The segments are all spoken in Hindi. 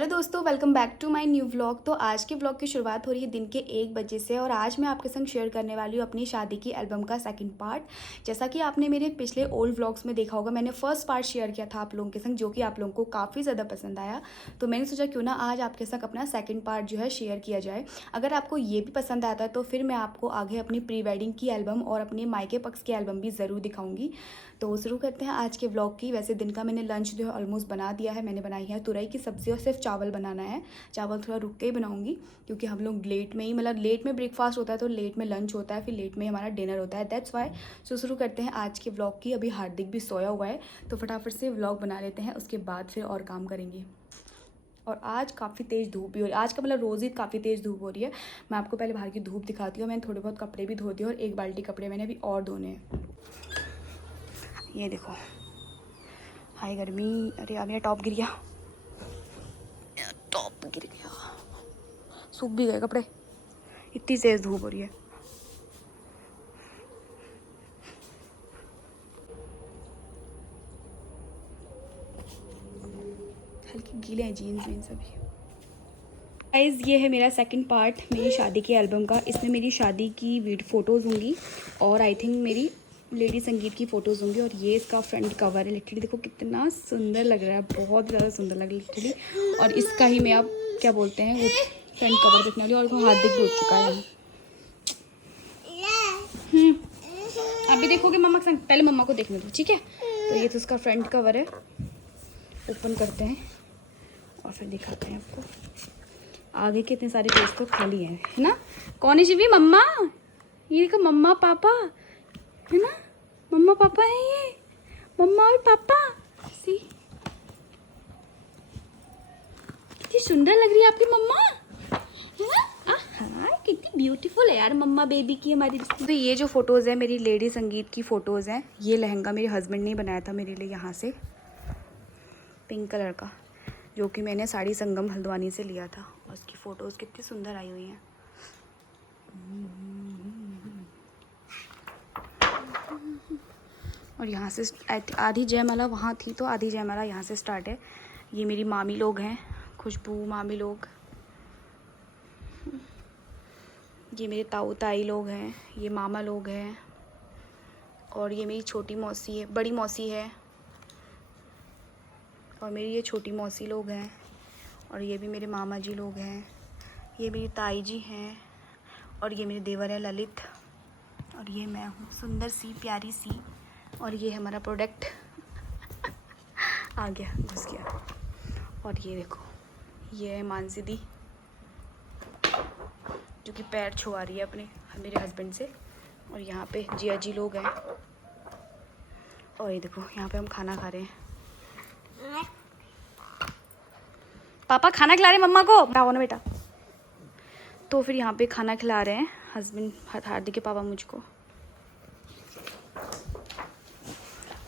हेलो दोस्तों, welcome back to my new vlog. तो आज के व्लॉग की शुरुआत हो रही है दिन के 1 बजे से और आज मैं आपके संग शेयर करने वाली हूँ अपनी शादी की एल्बम का सेकंड पार्ट। जैसा कि आपने मेरे पिछले ओल्ड व्लॉग्स में देखा होगा, मैंने फर्स्ट पार्ट शेयर किया था आप लोगों के संग, जो कि आप लोगों को काफ़ी ज़्यादा पसंद आया। तो मैंने सोचा क्यों ना आज आपके संग अपना सेकेंड पार्ट जो है शेयर किया जाए। अगर आपको ये भी पसंद आता है तो फिर मैं आपको आगे अपनी प्री वेडिंग की एल्बम और अपने मायके पक्ष की एल्बम भी ज़रूर दिखाऊंगी। तो शुरू करते हैं आज के व्लॉग की। वैसे दिन का मैंने लंच जो है ऑलमोस्ट बना दिया है। मैंने बनाई है तुरई की सब्ज़ी और सिर्फ चावल बनाना है। चावल थोड़ा रुक के ही बनाऊंगी क्योंकि हम लोग लेट में ही, मतलब लेट में ब्रेकफास्ट होता है तो लेट में लंच होता है, फिर लेट में हमारा डिनर होता है, दैट्स वाई। सो शुरू करते हैं आज के व्लॉग की। अभी हार्दिक भी सोया हुआ है तो फटाफट से व्लॉग बना लेते हैं, उसके बाद फिर और काम करेंगे। और आज काफ़ी तेज़ धूप भी हो रही है। आज का मतलब रोज़ ही काफ़ी तेज़ धूप हो रही है। मैं आपको पहले बाहर की धूप दिखाती हूँ। मैंने थोड़े बहुत कपड़े भी धो दिए और 1 बाल्टी कपड़े मैंने अभी और धोने हैं। ये देखो, हाय गर्मी। अरे यार मेरा टॉप गिर गया, टॉप गिर गया, सूख भी गए कपड़े, इतनी तेज़ धूप हो रही है। हल्के गीले हैं जीन्स वीन्स सभी। गाइस, ये है मेरा सेकंड पार्ट मेरी शादी की एल्बम का। इसमें मेरी शादी की फ़ोटोज़ होंगी और आई थिंक मेरी लेडी संगीत की फ़ोटोज़ होंगी। और ये इसका फ्रंट कवर है। लिटरली देखो कितना सुंदर लग रहा है, बहुत ज़्यादा सुंदर लग रहा है लिटरली। और इसका ही मैं अब क्या बोलते हैं वो फ्रंट कवर देखने वाली। और वो हार्दिक भी हो चुका है। अभी देखोगे मम्मा के संग, पहले मम्मा को देखने दो, ठीक है। तो ये तो उसका फ्रंट कवर है। ओपन करते हैं और फिर दिखाते हैं आपको। आगे के इतने सारे पेज तो खाली हैं, है ना। कौन है शिवी? मम्मा। ये देखो मम्मा पापा है ना, मम्मा पापा है ये, मम्मा और पापा। सी कितनी सुंदर लग रही है आपकी मम्मा, है ना। हाँ, कितनी ब्यूटीफुल है यार मम्मा बेबी की हमारी। तो ये जो फ़ोटोज़ है मेरी लेडी संगीत की फ़ोटोज़ हैं। ये लहंगा मेरे हस्बैंड ने बनाया था मेरे लिए, यहाँ से पिंक कलर का, जो कि मैंने साड़ी संगम हल्द्वानी से लिया था। और उसकी फ़ोटोज़ कितनी सुंदर आई हुई हैं। और यहाँ से आधी जयमाला वहाँ थी तो आधी जयमाला यहाँ से स्टार्ट है। ये मेरी मामी लोग हैं, खुशबू मामी लोग। ये मेरे ताऊ ताई लोग हैं, ये मामा लोग हैं। और ये मेरी छोटी मौसी है, बड़ी मौसी है। और मेरी ये छोटी मौसी लोग हैं। और ये भी मेरे मामा जी लोग हैं। ये मेरी ताई जी हैं। और ये मेरे देवर है ललित। और ये मैं हूँ सुंदर सी प्यारी सी। और ये हमारा प्रोडक्ट आ गया, घुस गया। और ये देखो, ये है मानसी दी जो कि पैर छुआ रही है अपने मेरे हस्बैंड से। और यहाँ पे जिया जी लोग हैं। और ये देखो यहाँ पे हम खाना खा रहे हैं। पापा खाना खिला रहे हैं मम्मा को, आओ ना बेटा। तो फिर यहाँ पे खाना खिला रहे हैं हस्बैंड हार्दिक के पापा मुझको।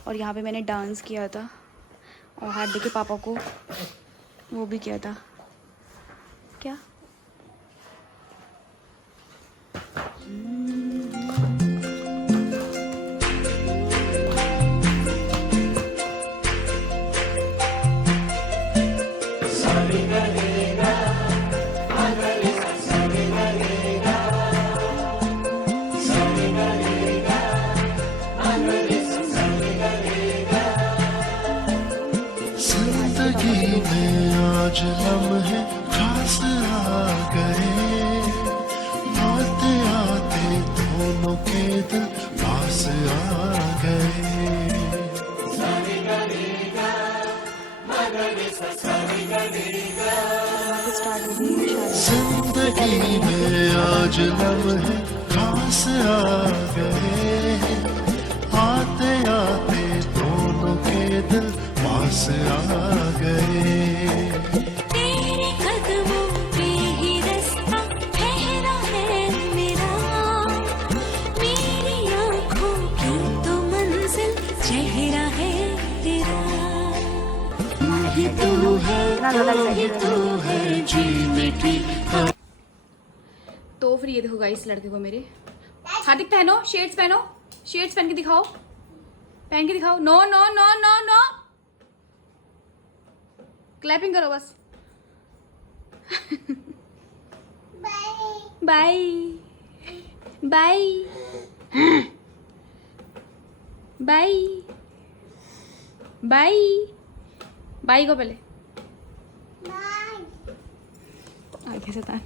और यहाँ पे मैंने डांस किया था और हार्दिक के पापा को वो भी किया था। क्या जिंदगी में आज लम्हे खास आ गए, आते आते दोनों के दिल पास आ गए। जिंदगी में आज लम्हे खास आ गए, आते आते दोनों के दिल पास आ गए। तेरे कदमों पे ही रास्ता ठहरा है मेरा, मेरी आँखों की तो मंजिल चेहरा है तेरा। ही तू है जीने की। तो फिर ये देखो गाइस, लड़के को मेरे हार्दिक पहनो, शेड्स पहनो, शेड्स पहन के दिखाओ, पहन के दिखाओ। No no no no no, clapping करो बस। Bye bye bye bye bye को पहले आगे से था।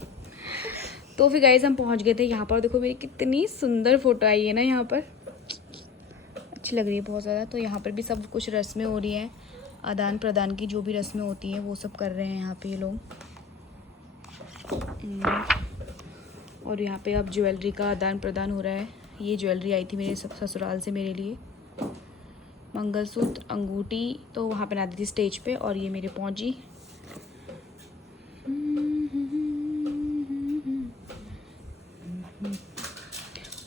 तो फिर गाइस हम पहुंच गए थे यहाँ पर। देखो मेरी कितनी सुंदर फोटो आई है ना, यहाँ पर अच्छी लग रही है बहुत ज़्यादा। तो यहाँ पर भी सब कुछ रस्में हो रही हैं, आदान प्रदान की जो भी रस्में होती हैं वो सब कर रहे हैं यहाँ पे ये लोग। और यहाँ पे अब ज्वेलरी का आदान प्रदान हो रहा है। ये ज्वेलरी आई थी मेरे ससुराल से मेरे लिए, मंगलसूत्र अंगूठी तो वहाँ पहना दी थी स्टेज पे। और ये मेरे पौजी।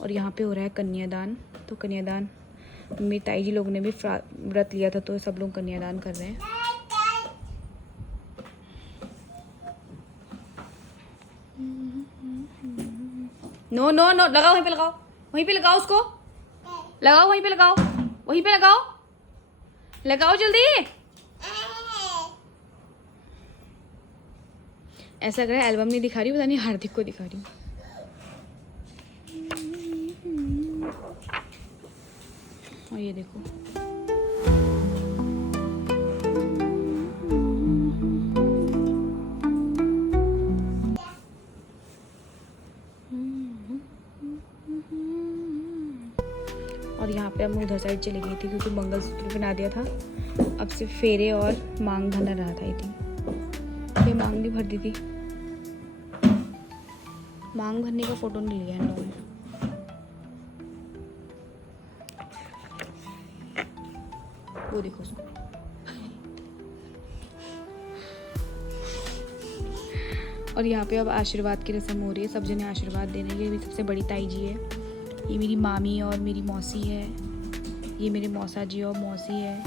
और यहाँ पे हो रहा है कन्यादान। तो कन्यादान मेरी ताई जी लोगों ने भी व्रत लिया था, तो सब लोग कन्यादान कर रहे हैं। नो नो नो, लगाओ वहीं पे, लगाओ वहीं पे, लगाओ उसको, लगाओ वहीं पे, लगाओ वहीं पे, लगाओ लगाओ जल्दी। ऐसा लग रहा है एल्बम नहीं दिखा रही, पता नहीं हार्दिक को दिखा रही हूँ। और ये देखो और यहाँ पे हम उधर साइड चली गई थी क्योंकि मंगलसूत्र बना दिया था। अब सिर्फ फेरे और मांग भरना रहा था। आई थिंक ये मांग भी भर दी थी। मांग भरने का फोटो नहीं लिया इन लोगों ने। वो देखो उसको। और यहाँ पे अब आशीर्वाद की रस्म हो रही है, सब जने आशीर्वाद दे रहे हैं। ये मेरी सबसे बड़ी ताई जी है, ये मेरी मामी और मेरी मौसी है, ये मेरे मौसा जी और मौसी है,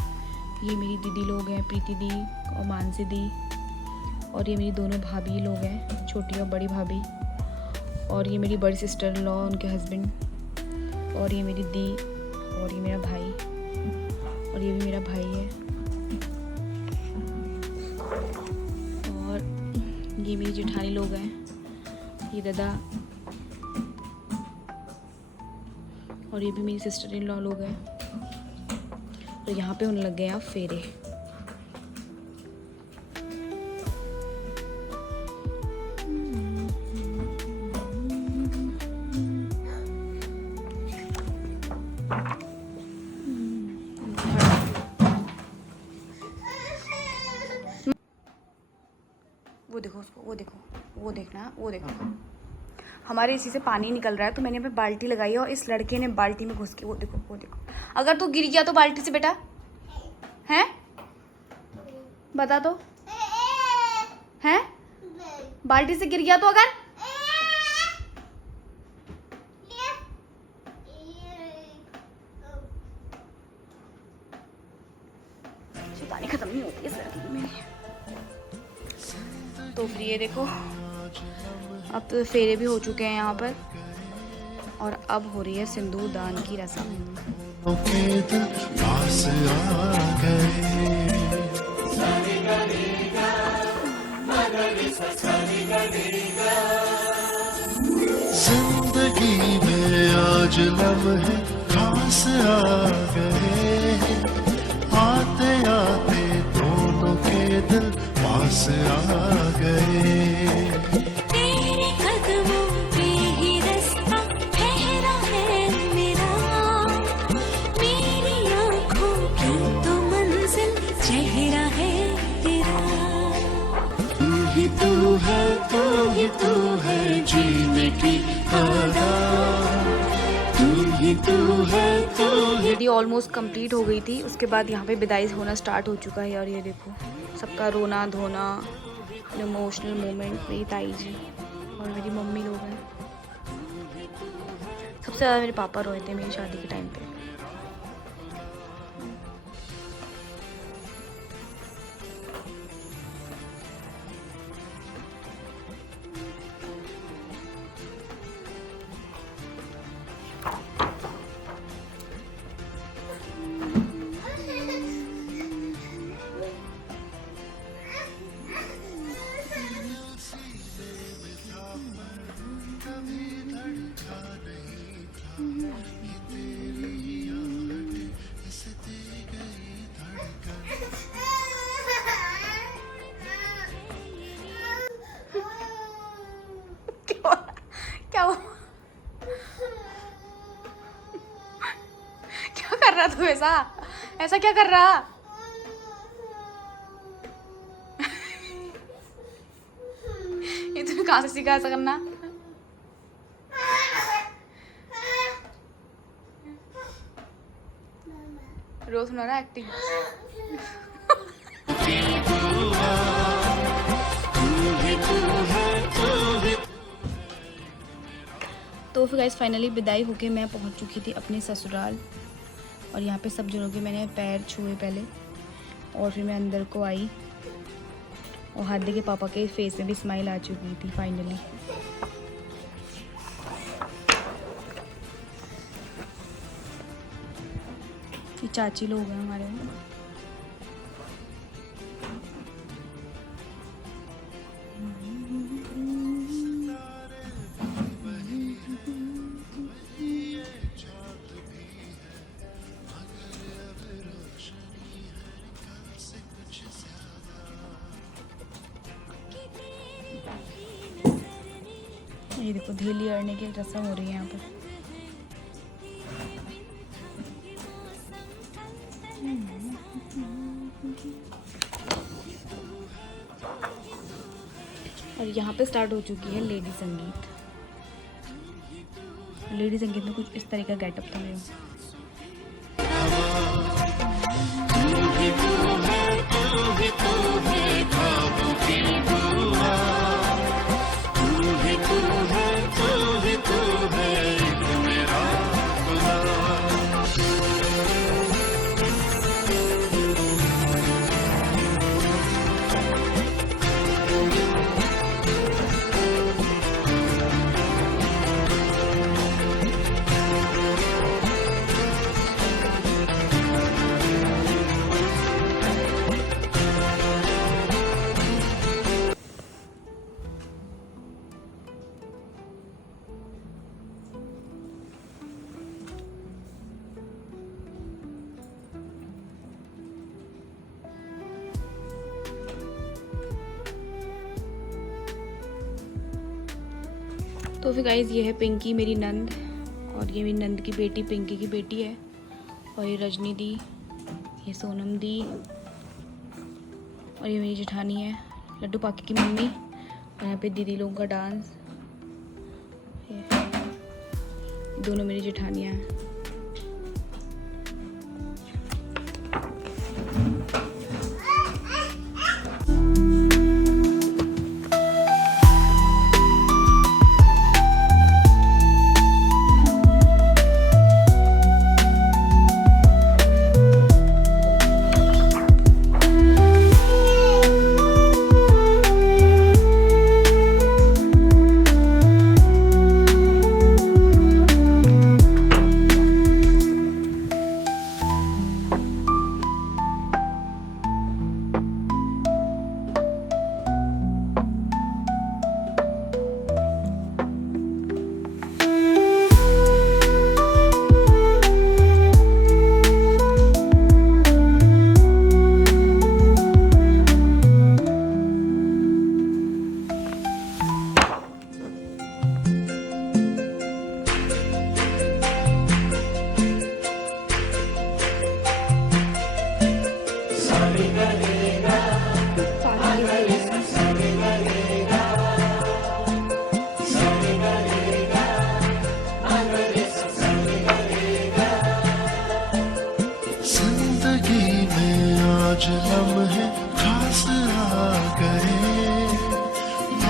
ये मेरी दीदी लोग हैं, प्रीति दी और मानसी दी, और ये मेरी दोनों भाभी लोग हैं, छोटी और बड़ी भाभी, और ये मेरी बड़ी सिस्टर इन लॉ उनके हस्बैंड, और ये मेरी दी, और ये मेरा भाई, और ये भी मेरा भाई है, और ये मेरी जेठानी लोग हैं, ये दादा, और ये भी मेरी सिस्टर इन लॉ लोग हैं। तो यहाँ पे होने लग गए हैं फेरे। वो देखो उसको, वो देखो, वो देखना, वो देखो। हमारे इसी से पानी निकल रहा है, तो मैंने यहाँ पे बाल्टी लगाई है और इस लड़के ने बाल्टी में घुस के, वो देखो, वो देखो। अगर तू गिर गया तो बाल्टी से बेटा, हैं? बता दो, हैं? बाल्टी से गिर गया तो अगर पानी खत्म नहीं होती इस लड़की में। तो फिर ये देखो, अब तो फेरे भी हो चुके हैं यहाँ पर, और अब हो रही है सिंदूर दान की रस्म। जिंदगी में आज लम्हे खास आ गए, आते आते दोनों के दिल पास आ गए। तेरे कदमों पे ही रास्ता ठहरा है मेरा, मेरी आँखों की तो मंजिल चेहरा है तेरा। तू ही तू है, तू ही तू है जीने की आदत, तू ही तू है, तू ही। वीडियो ऑलमोस्ट कंप्लीट हो गई थी। उसके बाद यहाँ पे विदाई होना स्टार्ट हो चुका है। और ये देखो सबका रोना धोना, इमोशनल मोमेंट। मेरी ताई जी और मेरी मम्मी लोग हैं। सबसे ज़्यादा मेरे पापा रोए थे मेरी शादी के टाइम पे। रहा तू? ऐसा ऐसा क्या कर रहा? ये तूने कहाँ से सीखा ऐसा करना? रोज सुना रहा एक्टिंग। तो फिर गाइस फाइनली विदाई होके मैं पहुंच चुकी थी अपने ससुराल, और यहाँ पे सब जनों के मैंने पैर छुए पहले, और फिर मैं अंदर को आई और हाथ दे के पापा के फेस में भी स्माइल आ चुकी थी फाइनली। ये चाची लोग हैं हमारे में। ये देखो धेली अड़ने की रस्म हो रही है यहाँ पर। और यहाँ पे स्टार्ट हो चुकी है लेडी संगीत। लेडी संगीत में कुछ इस तरह का गेटअप था मेरा। तो फिर गाइज़ ये है पिंकी मेरी नंद, और ये मेरी नंद की बेटी पिंकी की बेटी है, और ये रजनी दी, ये सोनम दी, और ये मेरी जेठानी है लड्डू पाकी की मम्मी, और यहाँ पे दीदी लोगों का डांस। ये दोनों मेरी जेठानियाँ हैं। आज लम्हे खास आ गए,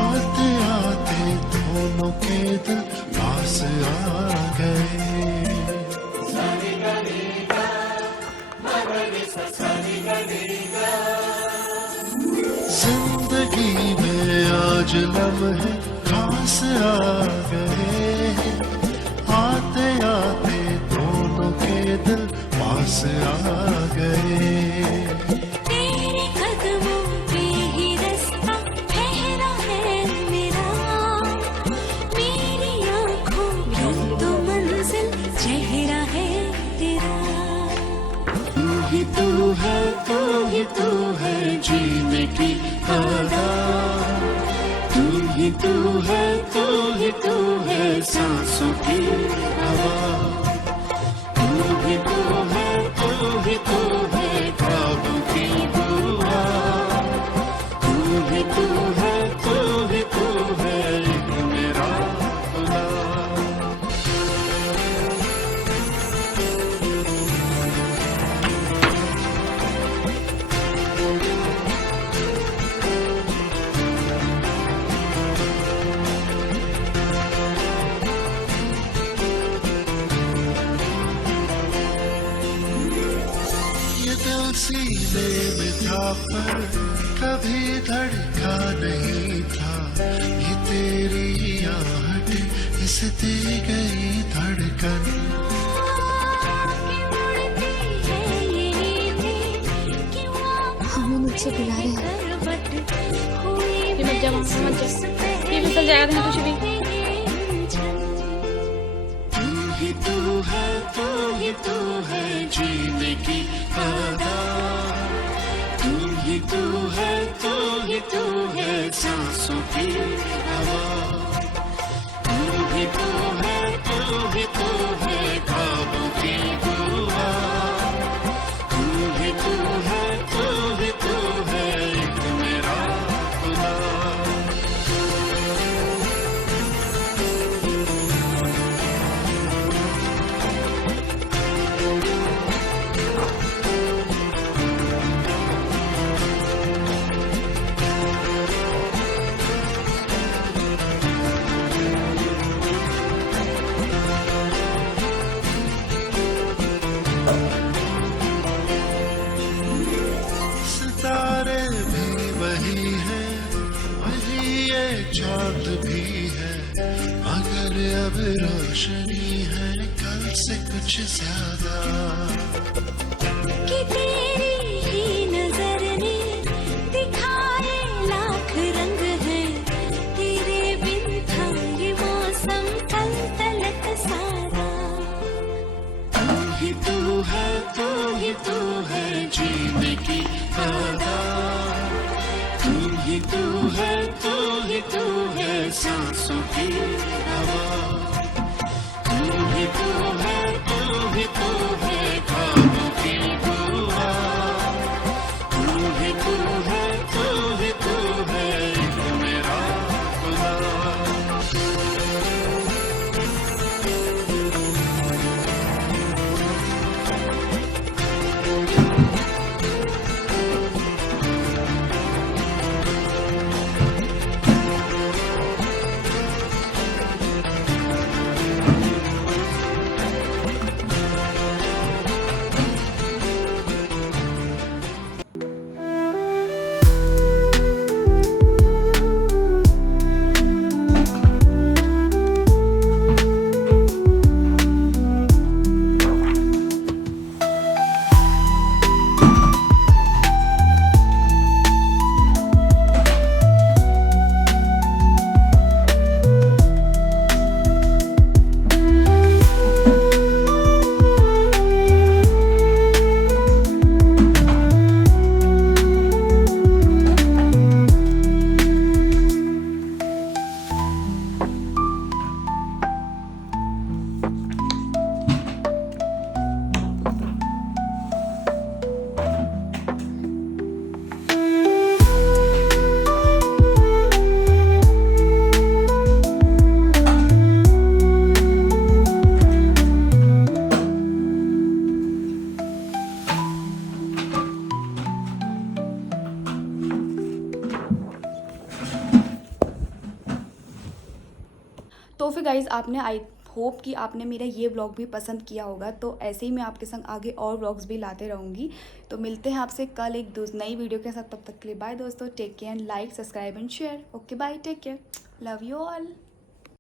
आते आते दोनों के दिल पास आ गए। जिंदगी में आज लम्हे खास आ गए, आते आते दोनों के दिल पास आ गए। तेरे कदमों पे ही रास्ता ठहरा है मेरा, मेरी आँखों में तो मंजिल चेहरा है तेरा। तू ही तू है, तू ही तू है जीने की आदत, तू ही तू है, तू ही तू है सांसों की हवा, तू ही तू है, ही तू है ख्वाबों की दुआ, तू ही तू है, तू ही तू है एक मेरा खुदा। ये दिल सीने में था पर कभी धड़का नहीं था, ये तेरी आहट इस दी गई धड़कन। हमें मुझसे बुला रहे हैं। ये मत जा वहाँ, मत जा, ये फिसल जाएगा तुम्हें कुछ भी। तू ही तू है, तू ही तू है जीने की आदत, तू ही तू है, तू ही तू है सांसों की हवा, तू ही तू है, तू ही तू है ख्वाबों की दुआ, तू ही तू है, तू ही तू है एक मेरा खुदा। सितारे भी वही है, वही ये चांद भी है, मगर अब रोशनी है कल से कुछ ज्यादा। कि तेरी ही नजर ने दिखाए लाख रंग है, तेरे बिन था ये मौसम कल तलक सारा। तू ही तू है, तू ही तू है जीने की आदत, तू ही तू है, तू ही तू है सांसों की हवा, तू ही तू है, तू ही तू है ख्वाबों की दुआ, तू ही तू है, तू ही तू है एक मेरा खुदा। तो फिर गाइज़ आपने आई होप कि आपने मेरा ये व्लॉग भी पसंद किया होगा। तो ऐसे ही मैं आपके संग आगे और व्लॉग्स भी लाते रहूँगी। तो मिलते हैं आपसे कल एक नई वीडियो के साथ। तब तक के लिए बाय दोस्तों, take care, like, subscribe and share. Okay bye, take care, love you all.